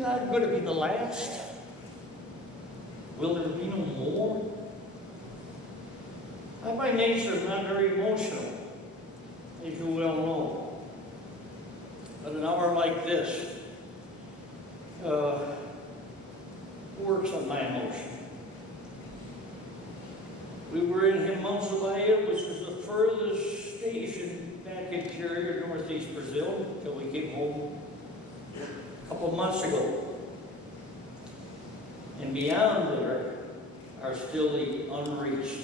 think I'm going to be the last? Will there be no more? I, by nature, am not very emotional, as you well know. But an hour like this works on my emotion. We were in Hamouzalaya, which was the furthest station back in interior northeast Brazil, until we came home a couple of months ago. And beyond there are still the unreached.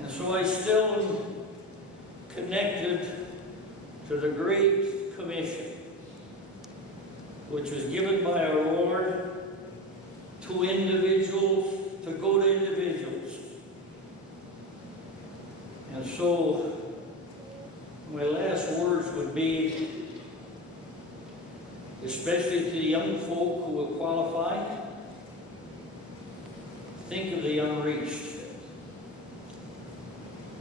And so I still am connected to the Great Commission, which was given by our Lord to individuals, to go to individuals. And so my last words would be, especially to the young folk who will qualify, think of the unreached.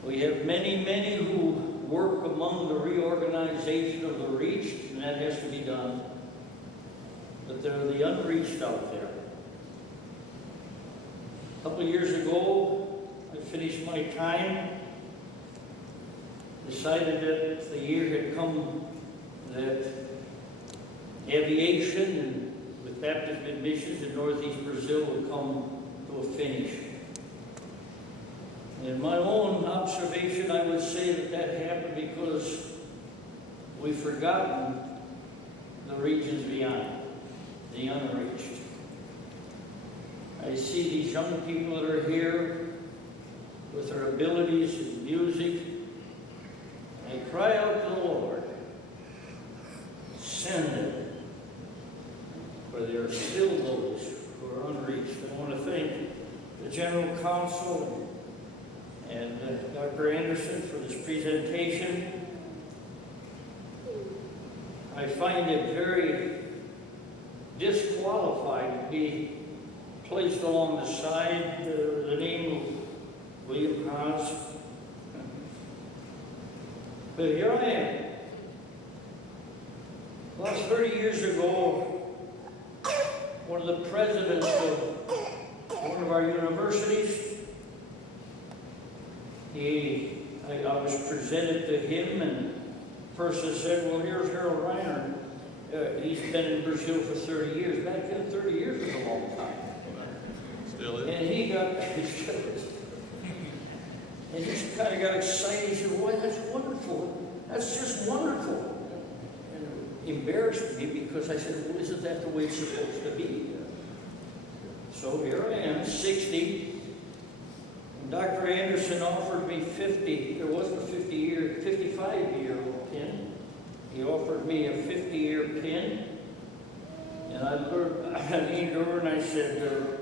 We have many, many who work among the reorganization of the reached, and that has to be done. But there are the unreached out there. A couple of years ago, I finished my time, decided that the year had come that aviation and with Baptist missions in northeast Brazil would come to a finish. In my own observation, I would say that that happened because we've forgotten the regions beyond, the unreached. I see these young people that are here with their abilities in music. I cry out to the Lord, send them, for there are still those who are unreached. I want to thank the General Counsel and Dr. Anderson for this presentation. I find it very disqualified to be placed along the side the name of William Haas. But here I am. About 30 years ago, one of the presidents of one of our universities, I was presented to him, and the person said, well, here's Harold Reiner. He's been in Brazil for 30 years. Back then, 30 years was a long time. Still is. And he got, and he kind of got excited. He said, boy, that's wonderful. That's just wonderful. And it embarrassed me because I said, well, isn't that the way it's supposed to be? So here I am, 60. And Dr. Anderson offered me 50. There wasn't a 55-year pin. He offered me a 50-year pin. And I leaned over and I said,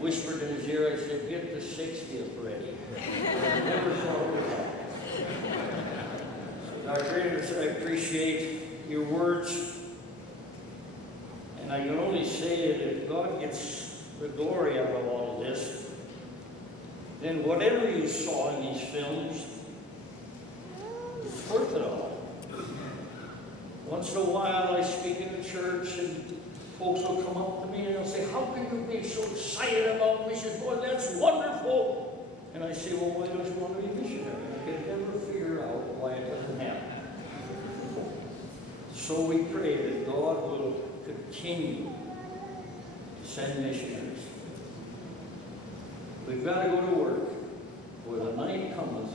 whispered in his ear, I said, get the 60th ready. I never thought of that. So Dr. Anderson, I appreciate your words. And I can only say that if God gets the glory out of all of this, then whatever you saw in these films, it's worth it all. Once in a while I speak in a church and folks will come up to me and they'll say, how can you be so excited about missions? Boy, that's wonderful. And I say, well, why don't you want to be a missionary? I can never figure out why it doesn't happen. So we pray that God will continue to send missionaries. We've got to go to work, for the night cometh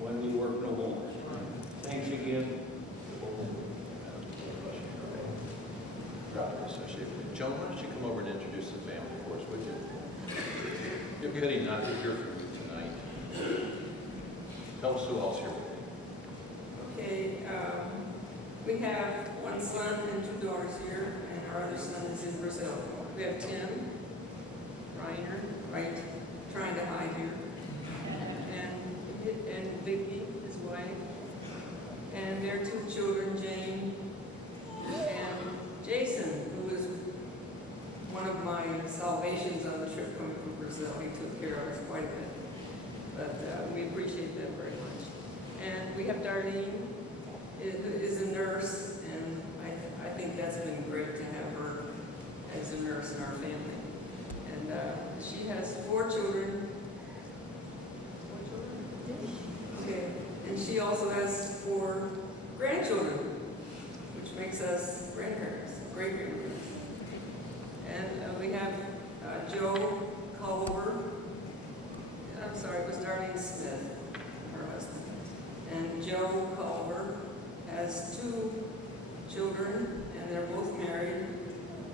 when we work no more. Thanks again. Joan, why don't you come over and introduce the family for us, would you? You're pity not to hear from you tonight. Tell us who else you're with. Okay, we have one son and two daughters here, and our other son is in Brazil. We have Tim Reiner, right, trying to hide here, and Vicky, his wife, and their two children, Jane and Jason, who was one of my salvations on the trip coming from Brazil. He took care of us quite a bit, but we appreciate them very much. And we have Darlene, is a nurse, and I think that's been in our family. And she has 4 children. Okay. And she also has 4 grandchildren, which makes us grandparents, great-grandparents. And we have Joe Culver. I'm sorry, it was Darlene Smith, her husband. And Joe Culver has 2 children, and they're both married.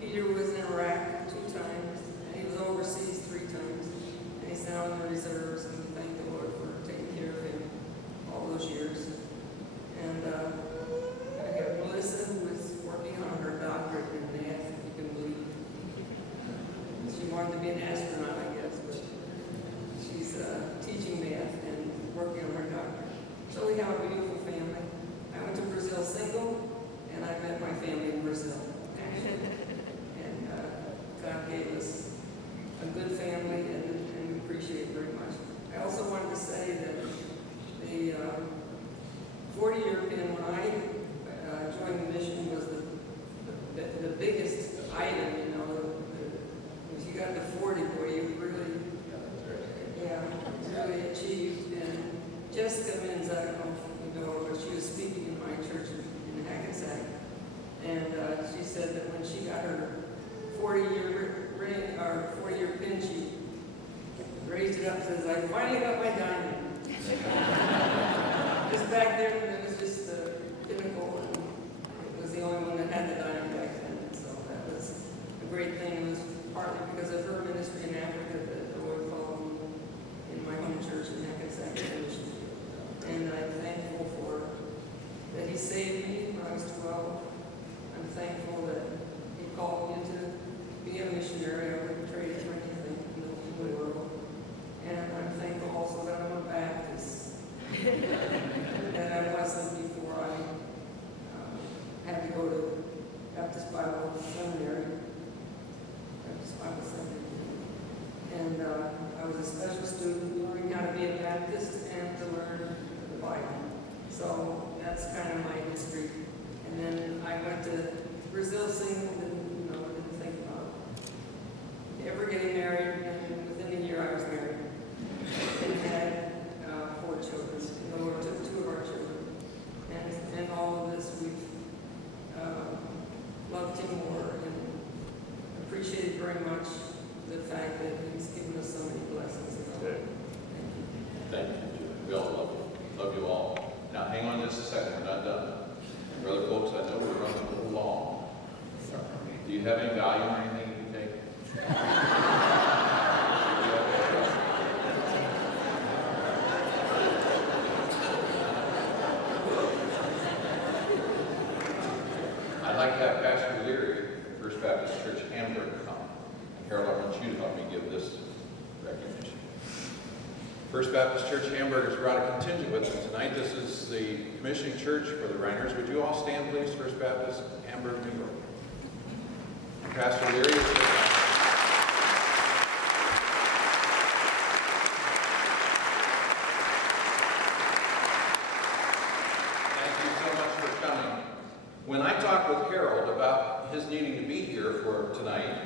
Peter was in Iraq 2 times, and he was overseas 3 times. And he's now in the reserves, and we thank the Lord for taking care of him all those years. And I have Melissa, who is working on her doctorate in math, if you can believe. She wanted to be an astronaut, I guess, but she's teaching math and working on her doctorate. So we have a beautiful family. I went to Brazil single, and I met my family in Brazil. And God gave us a good family, and we appreciate it very much. I also wanted to say that the 40-year pin, when I joined the mission, was the biggest item, you know. If you got to 40, boy, you really, really achieved. And Jessica Menza, you know, she was speaking in my church in Hackensack, and she said that when she got her 40-year ring, or 40-year pin, she raised it up and says, "I finally got my diamond." Just back then, it was just the pinnacle, and it was the only one that had the diamond back then. So that was a great thing. It was partly because of her ministry in Africa that the Lord called me in my home church in Hackensack. And I'm thankful for that He saved me when I was 12. I'm thankful that He called me to be a missionary. I wouldn't trade it for anything in the world. And I'm thankful also that I'm a Baptist. That I wasn't before I had to go to Baptist Bible Seminary. And I was a special student learning how to be a Baptist and to learn the Bible. So that's kind of my history. And then I went to Brazil single, didn't think about ever getting married, and within a year I was married. And had 4 children. The Lord took 2 of our children. And in all of this, we've loved Him more and appreciated very much the fact that He's given us so many blessings. Okay. Thank you. We all love you. Love you all. Now, hang on just a second. We're not done. Brother folks, I know we're running a little long. Do you have any value or anything you can take? I'd like to have Pastor Leary, First Baptist Church, Hamburg, come. Harold, I want you to help me give this recognition. First Baptist Church, Hamburg has brought a contingent with them tonight. This is the commissioning church for the Reiners. Would you all stand, please? First Baptist, Hamburg, New York. Pastor Leary is Thank you so much for coming. When I talked with Harold about his needing to be here for tonight,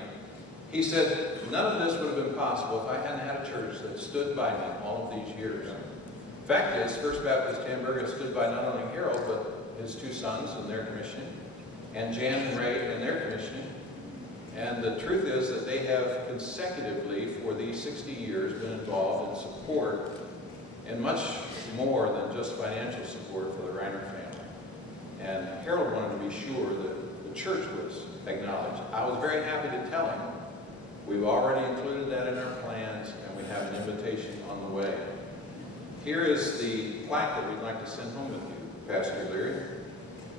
he said, none of this would have been possible if I hadn't had a church that stood by me all of these years. Fact is, First Baptist Hamburg has stood by not only Harold, but his 2 sons in their commissioning, and Jan and Ray in their commissioning. And the truth is that they have consecutively, for these 60 years, been involved in support, and much more than just financial support for the Reiner family. And Harold wanted to be sure that the church was acknowledged. I was very happy to tell him we've already included that in our plans, and we have an invitation on the way. Here is the plaque that we'd like to send home with you, Pastor Leary.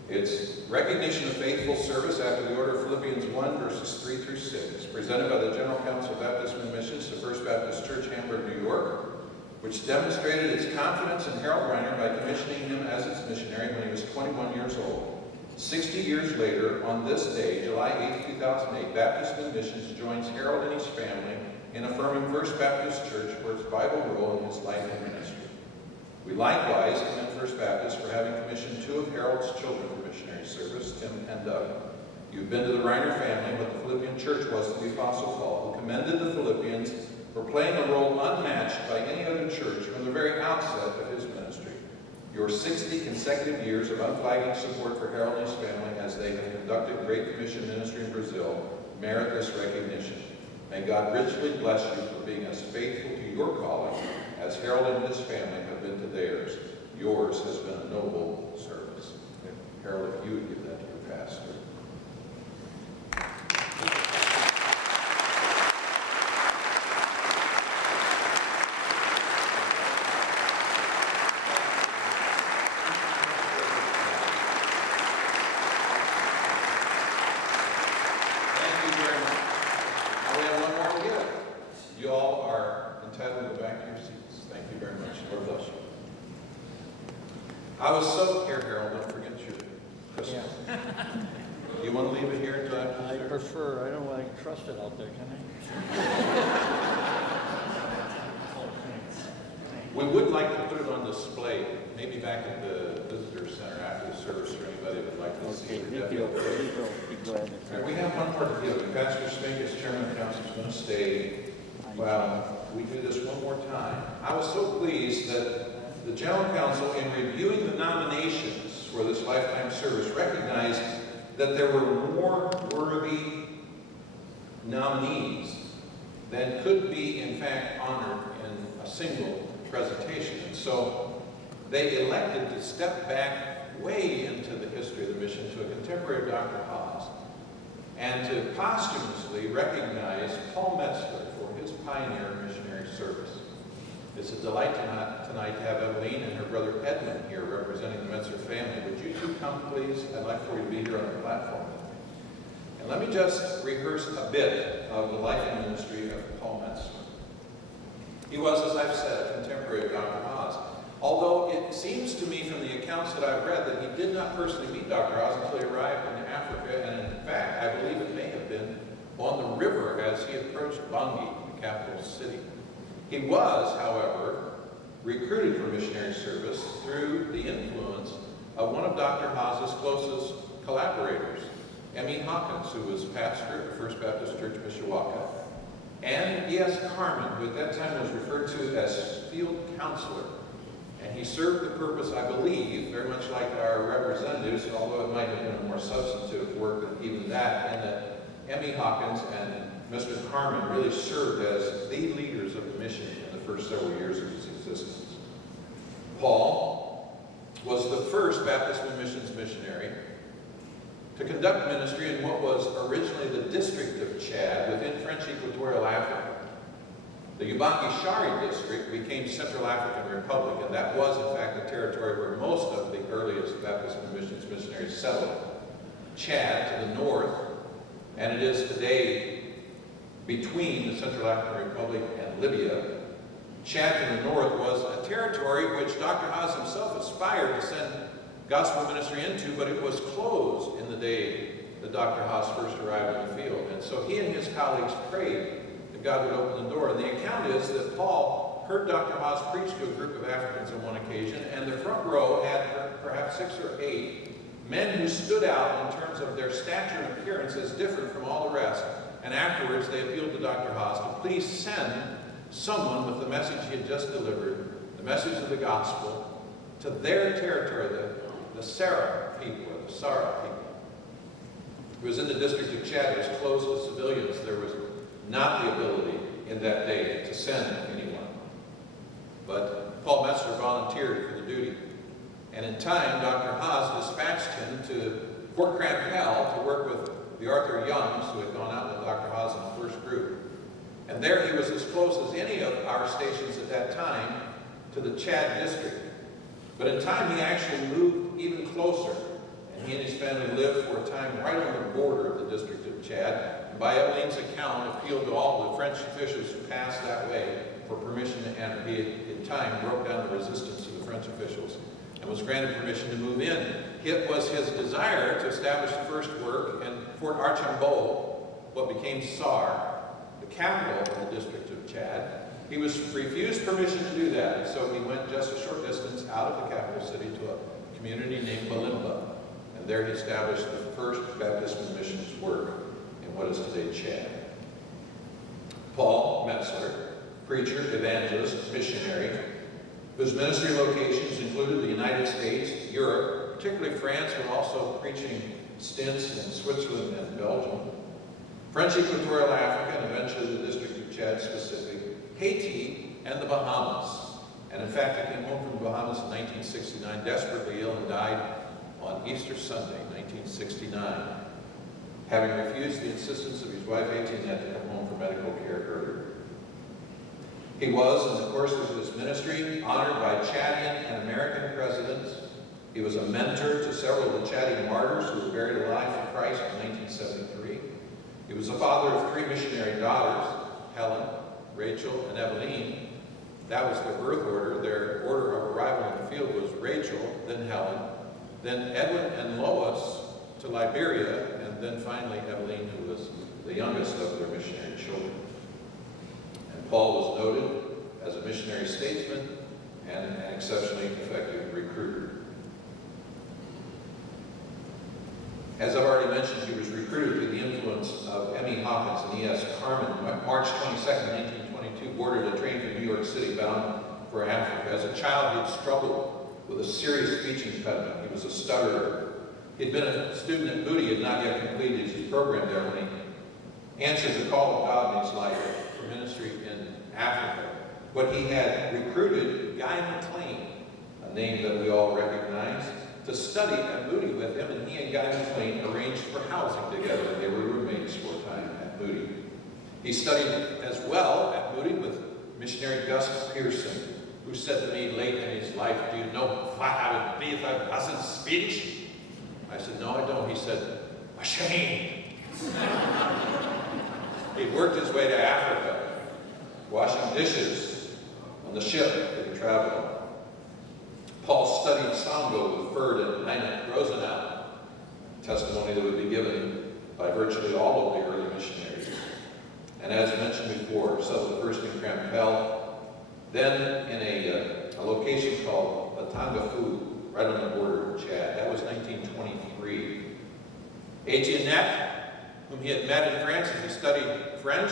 It's recognition of faithful service after the order of Philippians 1, verses 3 through 6, presented by the General Council of Baptist Missions to First Baptist Church, Hamburg, New York, which demonstrated its confidence in Harold Reiner by commissioning him as its missionary when he was 21 years old. 60 years later, on this day, July 8, 2008, Baptist Missions joins Harold and his family in affirming First Baptist Church for its Bible role in his life and ministry. We likewise commend First Baptist for having commissioned 2 of Harold's children for missionary service, Tim and Doug. You've been to the Reiner family, what the Philippian church was to the Apostle Paul, who commended the Philippians for playing a role unmatched by any other church from the very outset of his ministry. Your 60 consecutive years of unflagging support for Harold and his family as they have conducted Great Commission ministry in Brazil merit this recognition. May God richly bless you for being as faithful to your calling as Harold and his family have been to theirs. Yours has been a noble service. Harold, if you would give that to your pastor. I was so, here, Harold, don't forget your Christmas. Yeah. Do you want to leave it here until after I the service? prefer, I don't want to trust it out there, can I? We would like to put it on display, maybe back at the visitor center after the service for anybody that would like to see Okay, it. thank you. Be glad All right, we have one more to give. Pastor Spink, as chairman of council, is going to stay. Well, we do this one more time. I was so pleased that the General Council, in reviewing the nominations for this lifetime service, recognized that there were more worthy nominees than could be, in fact, honored in a single presentation. And so they elected to step back way into the history of the mission to a contemporary of Dr. Haas and to posthumously recognize Paul Metzler for his pioneer missionary service. It's a delight tonight to have Eveline and her brother Edmund here representing the Metzler family. Would you two come, please? I'd like for you to be here on the platform with me. And let me just rehearse a bit of the life and ministry of Paul Metzler. He was, as I've said, a contemporary of Dr. Haas. Although it seems to me from the accounts that I've read that he did not personally meet Dr. Haas until he arrived in Africa. And in fact, I believe it may have been on the river as he approached Bangui, the capital city. He was, however, recruited for missionary service through the influence of one of Dr. Haas's closest collaborators, M.E. Hawkins, who was pastor at First Baptist Church, Mishawaka, and E.S. Carmen, who at that time was referred to as field counselor. And he served the purpose, I believe, very much like our representatives, although it might have been a more substantive work than even that, in that M.E. Hawkins and Mr. Carmen really served as the leaders of the mission in the first several years of his existence. Paul was the first Baptist missions missionary to conduct ministry in what was originally the district of Chad within French Equatorial Africa. The Ubangi Shari district became Central African Republic, and that was in fact the territory where most of the earliest Baptist missions missionaries settled. Chad to the north, and it is today between the Central African Republic and Libya. Chad to the north was a territory which Dr. Haas himself aspired to send gospel ministry into, but it was closed in the day that Dr. Haas first arrived in the field. And so he and his colleagues prayed that God would open the door. And the account is that Paul heard Dr. Haas preach to a group of Africans on one occasion, and the front row had perhaps 6 or 8 men who stood out in terms of their stature and appearance as different from all the rest. And afterwards, they appealed to Dr. Haas to please send someone with the message he had just delivered, the message of the gospel, to their territory, the Sarah people, or the Sara people. It was in the district of Chad. It was closed to civilians. There was not the ability in that day to send anyone. But Paul Metzler volunteered for the duty. And in time, Dr. Haas dispatched him to Fort Crampell to work with the Arthur Youngs, who had gone out with Dr. Haas in the first group. And there he was as close as any of our stations at that time to the Chad district. But in time, he actually moved even closer. And he and his family lived for a time right on the border of the district of Chad. And by Eveline's account, appealed to all the French officials who passed that way for permission to enter. He, in time, broke down the resistance of the French officials and was granted permission to move in. It was his desire to establish the first work in Fort Archambault, what became SAR, the capital of the district of Chad. He was refused permission to do that, and so he went just a short distance out of the capital city to a community named Balimba, and there he established the first Baptist missions what is today Chad. Paul Metzler, preacher, evangelist, missionary, whose ministry locations included the United States, Europe, particularly France, but also preaching stints in Switzerland and Belgium, French Equatorial Africa, and eventually the District of Chad specific, Haiti, and the Bahamas. And in fact, he came home from the Bahamas in 1969, desperately ill, and died on Easter Sunday, 1969, having refused the insistence of his wife, 18, had to come home for medical care earlier. He was, in the course of his ministry, honored by Chadian and American presidents. He was a mentor to several of the Chadian martyrs who were buried alive for Christ in 1973. He was the father of 3 missionary daughters, Helen, Rachel, and Eveline. That was their birth order. Their order of arrival in the field was Rachel, then Helen, then Edwin and Lois to Liberia, and then finally Eveline, who was the youngest of their missionary children. And Paul was noted as a missionary statesman and an exceptionally effective recruiter. As I've already mentioned, he was recruited through the influence of M.E. Hawkins and E.S. Carmen. March 22nd, 1922, boarded a train from New York City bound for Africa. As a child, he had struggled with a serious speech impediment. He was a stutterer. He'd been a student at Moody, had not yet completed his program there when he answered the call of God in his life for ministry in Africa. What he had recruited Guy McLean, a name that we all recognize, to study at Moody with him, and he and Guy McLean arranged for housing together. They were roommates for a time at Moody. He studied as well at Moody with missionary Gus Pearson, who said to me late in his life, "Do you know what I would be if I wasn't speech?" I said, "No, I don't." He said, "Ashamed." He worked his way to Africa, washing dishes on the ship that he traveled on. Paul studied Sango with Ferd and Nina Rosenau, testimony that would be given by virtually all of the early missionaries. And as mentioned before, settled first in Crampel, then in a location called Batangafu, right on the border of Chad. That was 1923. Etienne, whom he had met in France as he studied French,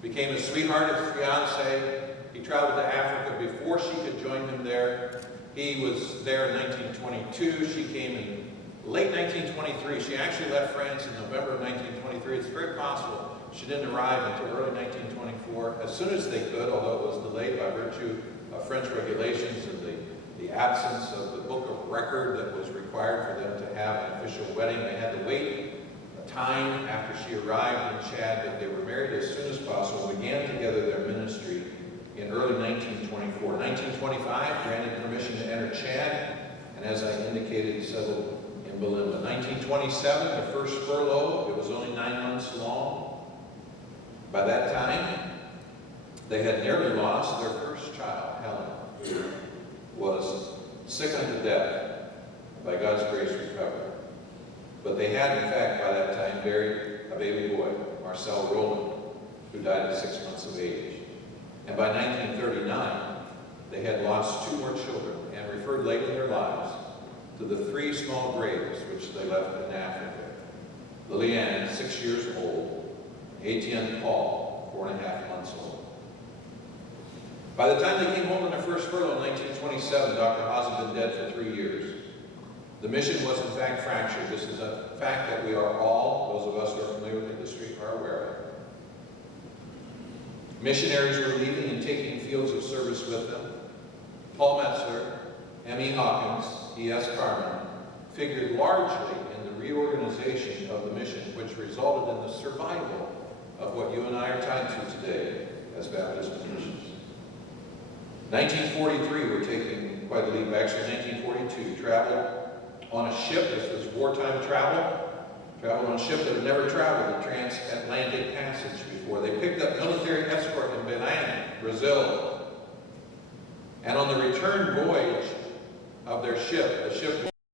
became a sweetheart, his fiancée. He traveled to Africa before she could join him there. He was there in 1922. She came in late 1923. She actually left France in November of 1923. It's very possible she didn't arrive until early 1924, as soon as they could, although it was delayed by virtue of French regulations and the absence of the book of record that was required for them to have an official wedding. They had to wait a time after she arrived in Chad, but they were married as soon as possible, began together their ministry in early 1924. 1925, granted permission to enter Chad, and as I indicated, settled in Belinda. 1927, the first furlough, it was only 9 months long. By that time, they had nearly lost their first child, Helen, who was sick unto death, by God's grace recovered. But they had, in fact, by that time, buried a baby boy, Marcel Roland, who died at 6 months of age. And by 1939, they had lost 2 more children and referred late in their lives to the 3 small graves which they left in Africa. Liliane, 6 years old, Etienne Paul, 4.5 months old. By the time they came home on their first furlough in 1927, Dr. Haas had been dead for 3 years. The mission was in fact fractured. This is a fact that we are all, those of us who are familiar with industry, are aware of. Missionaries were leaving and taking fields of service with them. Paul Metzler, M.E. Hawkins, E.S. Carmen figured largely in the reorganization of the mission, which resulted in the survival of what you and I are tied to today as Baptist missions. 1943, we're taking quite a leap. Actually, 1942, traveled on a ship. This was wartime travel. Traveled on a ship that had never traveled the transatlantic passage before. They picked up military escort in Belém, Brazil. And on the return voyage of their ship, the ship